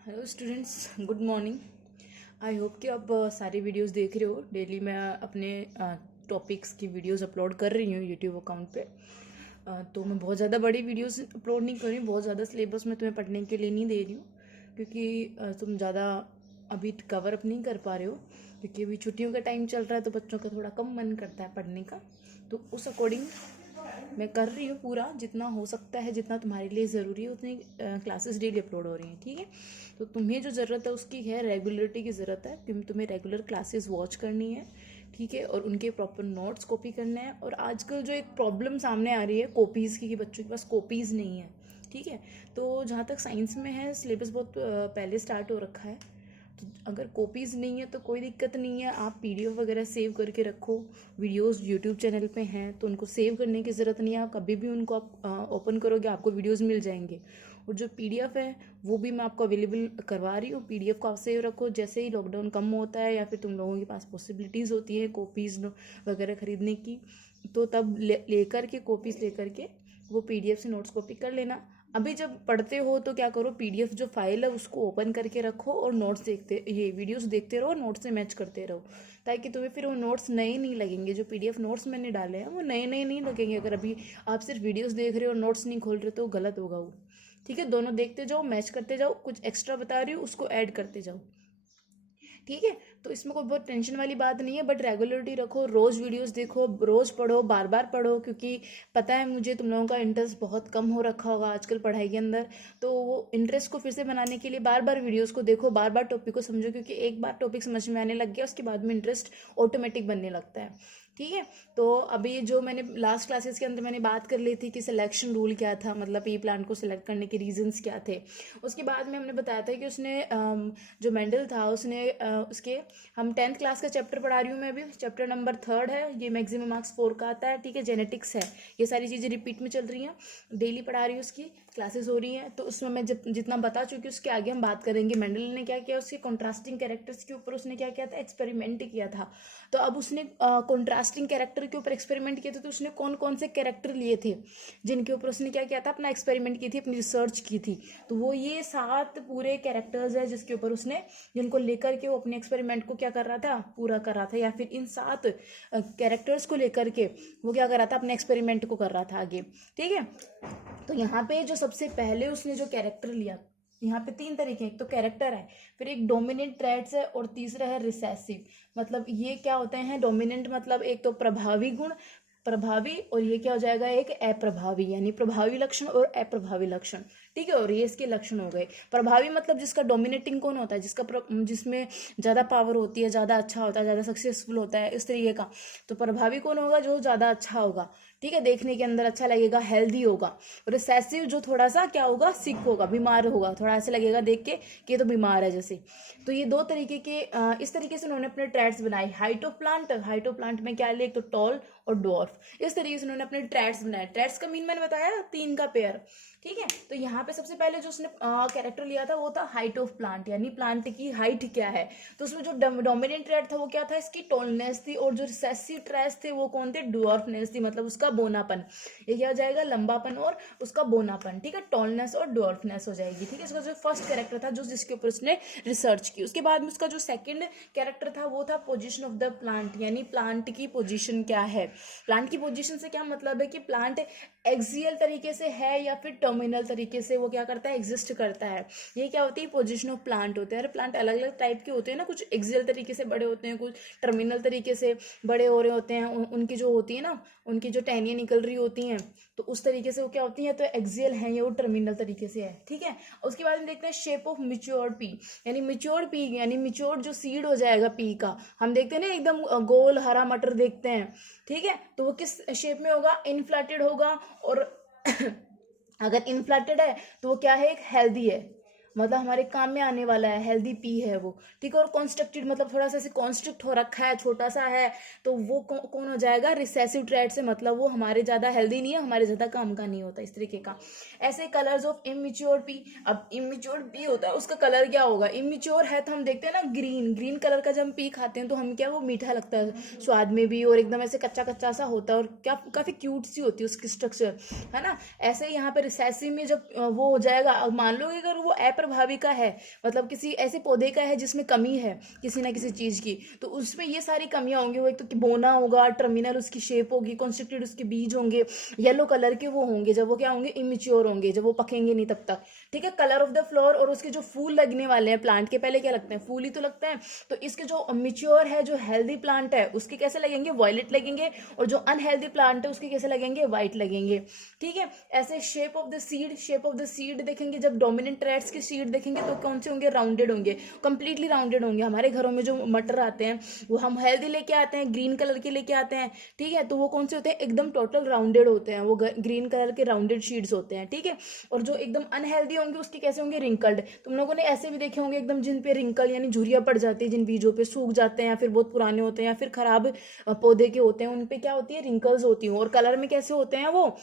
Hello students, good morning. I hope कि आप सारी वीडियोस देख रहे हो। डेली मैं अपने टॉपिक्स की वीडियोस अपलोड कर रही हूँ यूट्यूब अकाउंट पे। तो मैं बहुत ज़्यादा बड़ी वीडियोस अपलोड नहीं कर रही हूँ, बहुत ज़्यादा सिलेबस में तुम्हें पढ़ने के लिए नहीं दे रही हूँ, क्योंकि तुम ज़्यादा अभी कवर अप नहीं कर पा रहे हो, क्योंकि अभी छुट्टियों का टाइम चल रहा है तो बच्चों का थोड़ा कम मन करता है पढ़ने का। तो उस अकॉर्डिंग मैं कर रही हूँ पूरा, जितना हो सकता है, जितना तुम्हारे लिए ज़रूरी है उतनी क्लासेस डेली अपलोड हो रही हैं। ठीक है, तो तुम्हें जो ज़रूरत है उसकी है रेगुलरिटी की ज़रूरत है, क्योंकि तुम्हें रेगुलर क्लासेस वॉच करनी है। ठीक है, और उनके प्रॉपर नोट्स कॉपी करने हैं। और आजकल जो एक प्रॉब्लम सामने आ रही है कॉपीज़ की, कि बच्चों के पास कॉपीज़ नहीं है। ठीक है, तो जहाँ तक साइंस में है सिलेबस बहुत पहले स्टार्ट हो रखा है। तो अगर कॉपीज़ नहीं है तो कोई दिक्कत नहीं है, आप पीडीएफ वगैरह सेव करके रखो। वीडियोस यूट्यूब चैनल पे हैं तो उनको सेव करने की ज़रूरत नहीं है, आप कभी भी उनको आप ओपन करोगे आपको वीडियोस मिल जाएंगे। और जो पीडीएफ है वो भी मैं आपको अवेलेबल करवा रही हूँ। पीडीएफ को आप सेव रखो, जैसे ही लॉकडाउन कम होता है या फिर तुम लोगों के पास पॉसिबिलिटीज़ होती है कॉपीज़ वगैरह ख़रीदने की, तो तब लेकर के कॉपीज़ लेकर के वो पीडीएफ से नोट्स कॉपी कर लेना। अभी जब पढ़ते हो तो क्या करो, पीडीएफ जो फाइल है उसको ओपन करके रखो और नोट्स देखते, ये वीडियोस देखते रहो, नोट्स से मैच करते रहो, ताकि तुम्हें फिर वो नोट्स नए नहीं लगेंगे। जो पीडीएफ नोट्स मैंने डाले हैं वो नए नए नहीं लगेंगे। अगर अभी आप सिर्फ वीडियोस देख रहे हो और नोट्स नहीं खोल रहे तो गलत होगा वो। ठीक है, दोनों देखते जाओ, मैच करते जाओ, कुछ एक्स्ट्रा बता रही हूँ उसको ऐड करते जाओ। ठीक है, तो इसमें कोई बहुत टेंशन वाली बात नहीं है, बट रेगुलरिटी रखो, रोज़ वीडियोस देखो, रोज़ पढ़ो, बार बार पढ़ो, क्योंकि पता है मुझे तुम लोगों का इंटरेस्ट बहुत कम हो रखा होगा आजकल पढ़ाई के अंदर। तो वो इंटरेस्ट को फिर से बनाने के लिए बार बार वीडियोस को देखो, बार बार टॉपिक को समझो, क्योंकि एक बार टॉपिक समझ में आने लग गया उसके बाद में इंटरेस्ट ऑटोमेटिक बनने लगता है। ठीक है, तो अभी जो मैंने लास्ट क्लासेस के अंदर मैंने बात कर ली थी कि सिलेक्शन रूल क्या था, मतलब ई प्लांट को सिलेक्ट करने के रीजंस क्या थे। उसके बाद में हमने बताया था कि उसने जो मेंडल था उसने उसके, हम 10th क्लास का चैप्टर पढ़ा रही हूँ मैं अभी, चैप्टर नंबर 3 है, ये मैक्सिमम मार्क्स 4 का आता है। ठीक है, जेनेटिक्स है, ये सारी चीज़ें रिपीट में चल रही हैं, डेली पढ़ा रही हूँ, उसकी क्लासेस हो रही हैं। तो उसमें मैं जब जितना बता चुकी हूँ उसके आगे हम बात करेंगे। मेंडल ने क्या किया, उसके कॉन्ट्रास्टिंग कैरेक्टर्स के ऊपर उसने क्या किया था, एक्सपेरिमेंट किया था। तो अब उसने कॉन्ट्रास्टिंग कैरेक्टर के ऊपर एक्सपेरिमेंट किए थे, तो उसने कौन कौन से कैरेक्टर लिए थे जिनके ऊपर उसने क्या किया था, अपना एक्सपेरिमेंट की थी, अपनी रिसर्च की थी। तो वो ये 7 पूरे कैरेक्टर्स है जिसके ऊपर उसने, जिनको लेकर के वो अपने एक्सपेरिमेंट को क्या कर रहा था, पूरा कर रहा था, या फिर इन 7 कैरेक्टर्स को लेकर के वो क्या कर रहा था, अपने एक्सपेरिमेंट को कर रहा था आगे। ठीक है, तो यहाँ पे जो सबसे पहले उसने जो कैरेक्टर लिया, यहाँ पे 3 तरीके हैं, एक तो कैरेक्टर है, फिर एक डोमिनेंट ट्रेट्स है, और तीसरा है रिसेसिव। मतलब ये क्या होते हैं, डोमिनेंट मतलब एक तो प्रभावी गुण, प्रभावी, और ये क्या हो जाएगा, एक अप्रभावी, यानी प्रभावी लक्षण और अप्रभावी लक्षण। ठीक है, और ये इसके लक्षण हो गए। प्रभावी मतलब जिसका डोमिनेटिंग कौन होता है, जिसमें ज़्यादा पावर होती है, ज़्यादा अच्छा होता है, ज़्यादा सक्सेसफुल होता है, इस तरीके का। तो प्रभावी कौन होगा, जो ज़्यादा अच्छा होगा, ठीक है, देखने के अंदर अच्छा लगेगा, हेल्दी होगा। रिसेसिव जो थोड़ा सा क्या होगा, सिक होगा, बीमार होगा, थोड़ा ऐसे लगेगा देख के कि ये तो बीमार है जैसे। तो ये 2 तरीके के इस तरीके से उन्होंने अपने ट्रैट्स बनाए। Height of plant, height of plant में क्या ले, एक तो टॉल और डॉर्फ, इस तरीके से उन्होंने अपने ट्रैट्स बनाए। ट्रैट्स का मीन मैंने बताया 3 का पेयर। ठीक है, तो यहाँ पे सबसे पहले जो उसने कैरेक्टर लिया था वो था हाइट ऑफ प्लांट, यानी प्लांट की हाइट क्या है। तो उसमें जो डोमिनेंट ट्रेट था वो क्या था, इसकी टॉलनेस थी, और जो रिसेसिव ट्रेट्स थे वो कौन थे, डॉर्फनेस थी, मतलब उसका बोनापन। ये क्या हो जाएगा, लंबापन और उसका बोनापन। ठीक है, टॉलनेस और डॉर्फनेस हो जाएगी। ठीक है, इसका जो फर्स्ट कैरेक्टर था जो जिसके ऊपर उसने रिसर्च की। उसके बाद में उसका जो सेकंड कैरेक्टर था वो था पोजीशन ऑफ द प्लांट, यानी प्लांट की पोजीशन क्या है। प्लांट की पोजीशन से क्या मतलब है कि प्लांट एक्सियल तरीके से है या फिर टर्मिनल तरीके से वो क्या करता है, एग्जिस्ट करता है। ये क्या होती है, पोजीशन ऑफ प्लांट होते हैं। प्लांट अलग अलग टाइप के होते हैं ना, कुछ एक्सियल तरीके से बड़े होते हैं, कुछ टर्मिनल तरीके से बड़े हो रहे होते हैं। उनकी जो होती है ना, उनकी जो टहनियाँ निकल रही होती हैं, तो उस तरीके से वो क्या होती है, तो एक्सियल है या वो टर्मिनल तरीके से है। ठीक है, उसके बाद हम देखते हैं शेप ऑफ मिच्योर्ड पी, यानी मिच्योर्ड पी, यानी मिच्योर्ड जो सीड हो जाएगा पी का, हम देखते हैं ना एकदम गोल हरा मटर देखते हैं। ठीक है, तो वो किस शेप में होगा, इनफ्लेटेड होगा, और अगर इनफ्लेटेड है तो वो क्या है, एक हेल्दी है, मतलब हमारे काम में आने वाला है, हेल्दी पी है वो। ठीक है, और कॉन्स्ट्रक्टेड मतलब थोड़ा सा ऐसे कॉन्स्ट्रक्ट हो रखा है, छोटा सा है, तो वो कौन हो जाएगा, रिसेसिव ट्रेट से, मतलब वो हमारे ज़्यादा हेल्दी नहीं है, हमारे ज़्यादा काम का नहीं होता, इस तरीके का। ऐसे कलर्स ऑफ इमेच्योर पी, अब इमेच्योर पी होता है उसका कलर क्या होगा, इमेच्योर है तो हम देखते हैं ना ग्रीन, ग्रीन कलर का जब हम पी खाते हैं तो हम क्या, वो मीठा लगता है स्वाद में भी, और एकदम ऐसे कच्चा कच्चा सा होता है, और क्या काफ़ी क्यूट सी होती है उसकी स्ट्रक्चर, है ना। ऐसे ही यहाँ पे रिसेसिव में जब वो हो जाएगा, मान लो अगर वो प्रभाविका है, मतलब किसी ऐसे पौधे का है जिसमें कमी है किसी ना किसी चीज की, तो उसमें ये सारी कमियां होंगी। वो एक तो कि बोना होगा, टर्मिनल उसकी शेप होगी, कॉन्स्ट्रिक्टेड उसके बीज होंगे, येलो कलर के वो होंगे, जब वो क्या होंगे, इमेच्योर होंगे, जब वो पकेंगे नहीं तब तक। ठीक है, कलर ऑफ द फ्लावर, और उसके जो फूल लगने वाले हैं प्लांट के, पहले क्या लगते हैं, फूल ही तो लगते हैं। तो इसके जो मिच्योर है, जो हेल्दी प्लांट है, उसके कैसे लगेंगे, वायलेट लगेंगे, और जो अनहेल्दी प्लांट है उसके कैसे लगेंगे, व्हाइट लगेंगे। ठीक है, ऐसे shape of the seed, shape of the seed देखेंगे, जब डोमिनेंट ट्रेट्स के सीड देखेंगे तो कौन से होंगे, राउंडेड होंगे, कंप्लीटली राउंडेड होंगे। हमारे घरों में जो मटर आते हैं वो हम हेल्दी लेके आते हैं, ग्रीन कलर के लेके आते हैं। ठीक है, तो वो कौन से होते हैं, एकदम टोटल राउंडेड होते हैं, वो ग्रीन कलर के राउंडेड शीड्स होते हैं। ठीक है, और जो एकदम अनहेल्दी होंगे उसके कैसे होंगे, रिंकल्ड। तुम लोगों ने ऐसे भी देखे होंगे एकदम, जिन पे रिंकल यानी झुर्रियां पड़ जाती है, जिन बीजों पे सूख जाते हैं या फिर बहुत पुराने होते हैं या फिर खराब पौधे के होते हैं, उन पे क्या होती है, रिंकल्स होती हैं, और कलर में कैसे होते हैं, वो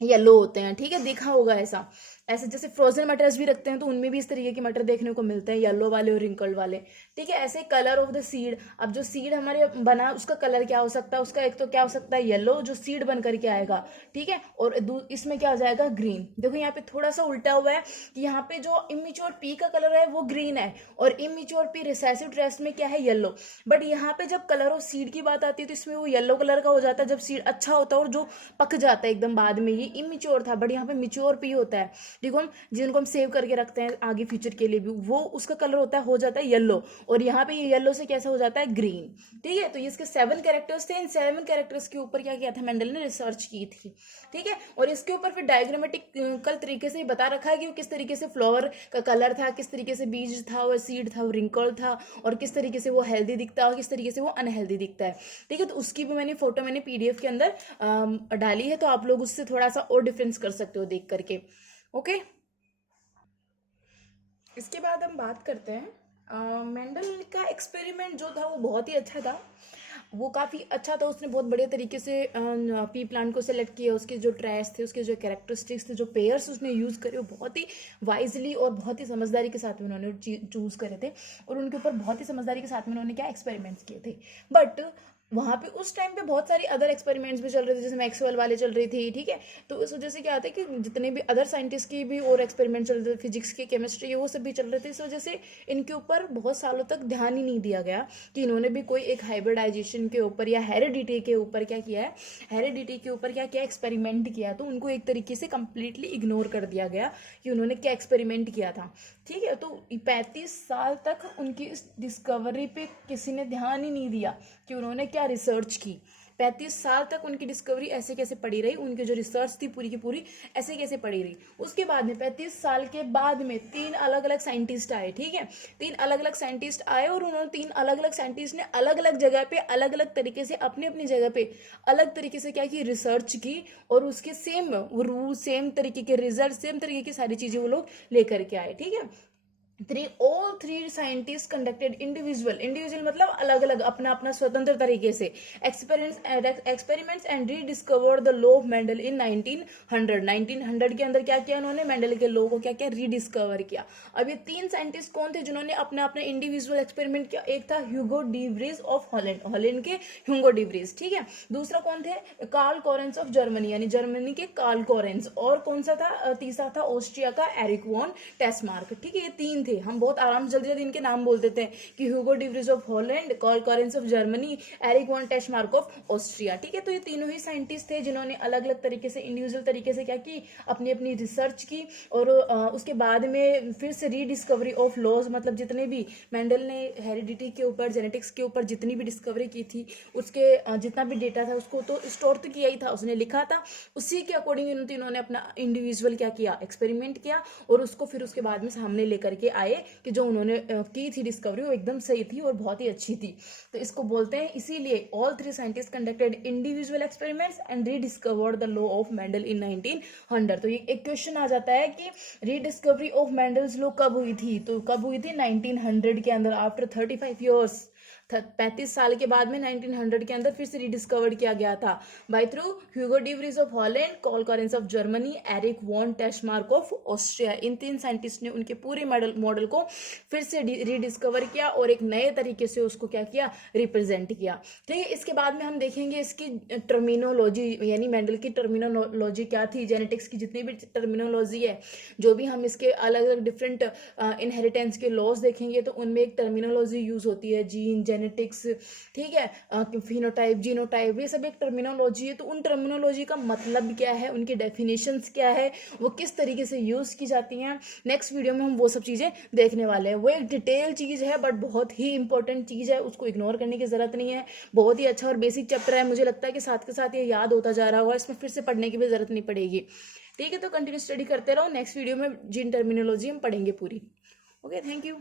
येलो होते हैं। ठीक है, देखा होगा ऐसा। ऐसे जैसे फ्रोजन मटर्स भी रखते हैं तो उनमें भी इस तरीके के मटर देखने को मिलते हैं, येलो वाले और रिंकल्ड वाले। ठीक है, ऐसे कलर ऑफ द सीड, अब जो सीड हमारे बना उसका कलर क्या हो सकता है, उसका एक तो क्या हो सकता है, येलो, जो सीड बन करके आएगा। ठीक है, और इसमें क्या आ जाएगा, ग्रीन। देखो यहाँ पे थोड़ा सा उल्टा हुआ है कि यहाँ पे जो इमेच्योर पी का कलर है वो ग्रीन है, और इमेच्योर पी रिसेसिव ड्रेस में क्या है, येलो। बट यहाँ पे जब कलर ऑफ सीड की बात आती है तो इसमें वो येलो कलर का हो जाता है जब सीड अच्छा होता है और जो पक जाता है एकदम बाद में, ये इमेच्योर था, बट यहाँ पे मिच्योर पी होता है। देखो हम जिनको हम सेव करके रखते हैं आगे फ्यूचर के लिए भी, वो उसका कलर होता है, हो जाता है येलो, और यहाँ पे ये येलो से कैसा हो जाता है, ग्रीन। ठीक है, तो ये इसके 7 कैरेक्टर्स थे। इन 7 कैरेक्टर्स के ऊपर क्या किया था, मेंडल ने रिसर्च की थी। ठीक है, और इसके ऊपर फिर डायग्रामेटिकल तरीके से बता रखा है कि वो किस तरीके से फ्लावर का कलर था, किस तरीके से बीज था, वो सीड था, वो रिंकल था, और किस तरीके से वो हेल्दी दिखता है और किस तरीके से वो अनहेल्दी दिखता है। ठीक है, तो उसकी भी मैंने फोटो पीडीएफ के अंदर डाली है, तो आप लोग उससे थोड़ा सा और डिफरेंस कर सकते हो देख करके। ओके, इसके बाद हम बात करते हैं मेंडल का एक्सपेरिमेंट जो था वो बहुत ही अच्छा था, वो काफ़ी अच्छा था। उसने बहुत बढ़िया तरीके से पी प्लांट को सेलेक्ट किया, उसके जो ट्रेस थे, उसके जो कैरेक्टरिस्टिक्स थे, जो पेयर्स उसने यूज़ करे, वो बहुत ही वाइजली और बहुत ही समझदारी के साथ में उन्होंने चूज़ करे थे, और उनके ऊपर बहुत ही समझदारी के साथ में उन्होंने क्या एक्सपेरिमेंट्स किए थे। बट वहाँ पे उस टाइम पे बहुत सारी अदर एक्सपेरिमेंट्स भी चल रहे थे, जैसे मैक्सवेल वाले चल रही थी। ठीक है, तो इस वजह से क्या होता है कि जितने भी अदर साइंटिस्ट की भी और एक्सपेरिमेंट चल रहे थे, फिजिक्स के, केमिस्ट्री के, वो सब भी चल रहे थे। इस वजह से इनके ऊपर बहुत सालों तक ध्यान ही नहीं दिया गया कि इन्होंने भी कोई एक हाइब्रिडाइजेशन के ऊपर या हेरिडिटी के ऊपर क्या किया है, हेरिडिटी के ऊपर क्या क्या एक्सपेरिमेंट किया। तो उनको एक तरीके से कंप्लीटली इग्नोर कर दिया गया कि उन्होंने क्या एक्सपेरिमेंट किया था। ठीक है, तो 35 साल तक उनकी इस डिस्कवरी पे किसी ने ध्यान ही नहीं दिया कि उन्होंने क्या रिसर्च की। 35 साल तक उनकी डिस्कवरी ऐसे कैसे पड़ी रही, उनकी जो रिसर्च थी पूरी की पूरी ऐसे कैसे पड़ी रही। उसके बाद में 35 साल के बाद में 3 अलग अलग साइंटिस्ट आए। ठीक है, 3 अलग अलग साइंटिस्ट आए, और उन्होंने 3 अलग अलग साइंटिस्ट ने अलग अलग जगह पे अलग अलग तरीके से अपनी अपनी जगह पे अलग तरीके से क्या की, रिसर्च की, और उसके सेम रूल, सेम तरीके के रिजल्ट, सेम तरीके की सारी चीजें वो लोग लेकर के आए। ठीक है, all three scientists conducted individual मतलब अलग अलग अपना अपना स्वतंत्र तरीके से experiments and rediscovered the law of Mendel in 1900 के अंदर क्या किया उन्होंने, मेंडल के लॉ को क्या किया, रीडिस्कवर किया। अब ये 3 साइंटिस्ट कौन थे जिन्होंने अपना अपना इंडिविजुअल एक्सपेरिमेंट किया। एक था ह्यूगो डीव्रीज ऑफ हॉलैंड के ह्यूगो डीव्रीज। ठीक है, दूसरा कौन थे, कार्ल कोरेंस ऑफ जर्मनी, यानी जर्मनी के कार्ल कोरेंस, और कौन सा था, तीसरा था ऑस्ट्रिया का एरिक वॉन टेस्मार्क। ठीक है, ये 3 थे। हम बहुत आराम से जल्दी जल्दी इनके नाम बोल देते हैं कि Hugo de Vries of Holland, Carl Correns of Germany, Erich von Tschermak of Austria. ठीक है, तो ये तीनों ही साइंटिस्ट थे जिन्होंने अलग अलग तरीके से इंडिविजुअल तरीके से क्या की, अपनी अपनी रिसर्च की, और उसके बाद में फिर से रीडिस्कवरी ऑफ लॉज, मतलब जितने भी मेंडल ने हेरिडिटी के ऊपर, जेनेटिक्स के ऊपर जितनी भी डिस्कवरी की थी, उसके जितना भी डेटा था उसको तो स्टोर तो किया ही था, उसने लिखा था, उसी के अकॉर्डिंग इन तीनों ने अपना इंडिविजुअल क्या किया, एक्सपेरिमेंट किया, और उसको फिर उसके बाद में सामने लेकर के आए कि जो उन्होंने की थी डिस्कवरी वो एकदम सही थी और बहुत ही अच्छी थी। तो इसको बोलते हैं, इसीलिए all 3 scientist conducted individual experiments and rediscovered the law of Mendel in 1900। तो ये एक क्वेश्चन आ जाता है कि रीडिस्कवरी ऑफ मेंडल्स लॉ कब हुई थी, तो कब हुई थी 1900 के अंदर, आफ्टर 35 ईयर्स। 35 साल के बाद में 1900 के अंदर फिर से रिडिस्कवर्ड किया गया था by through Hugo de Vries of Holland, Carl Correns of Germany, Erich von Tschermak of Austria. इन 3 साइंटिस्ट ने उनके पूरे मॉडल को फिर से रिडिस्कवर किया और एक नए तरीके से उसको क्या किया, रिप्रेजेंट किया। ठीक है, इसके बाद में हम देखेंगे इसकी टर्मिनोलॉजी, यानी मेंडल की टर्मिनोलॉजी क्या थी, जेनेटिक्स की जितनी भी टर्मिनोलॉजी है, जो भी हम इसके अलग अलग डिफरेंट इनहेरिटेंस के लॉज देखेंगे तो उनमें एक टर्मिनोलॉजी यूज होती है, जीन, जेनेटिक्स, ठीक है, फिनोटाइप, जीनोटाइप, ये सब एक टर्मिनोलॉजी है। तो उन टर्मिनोलॉजी का मतलब क्या है, उनकी डेफिनेशंस क्या है, वो किस तरीके से यूज की जाती हैं, नेक्स्ट वीडियो में हम वो सब चीजें देखने वाले हैं। वो एक डिटेल चीज है बट बहुत ही इंपॉर्टेंट चीज है, उसको इग्नोर करने की जरूरत नहीं है। बहुत ही अच्छा और बेसिक चैप्टर है, मुझे लगता है कि साथ के साथ ये याद होता जा रहा होगा, इसमें फिर से पढ़ने की भी जरूरत नहीं पड़ेगी। ठीक है, तो कंटिन्यू स्टडी करते रहो, नेक्स्ट वीडियो में जीन टर्मिनोलॉजी हम पढ़ेंगे पूरी। Okay, thank you.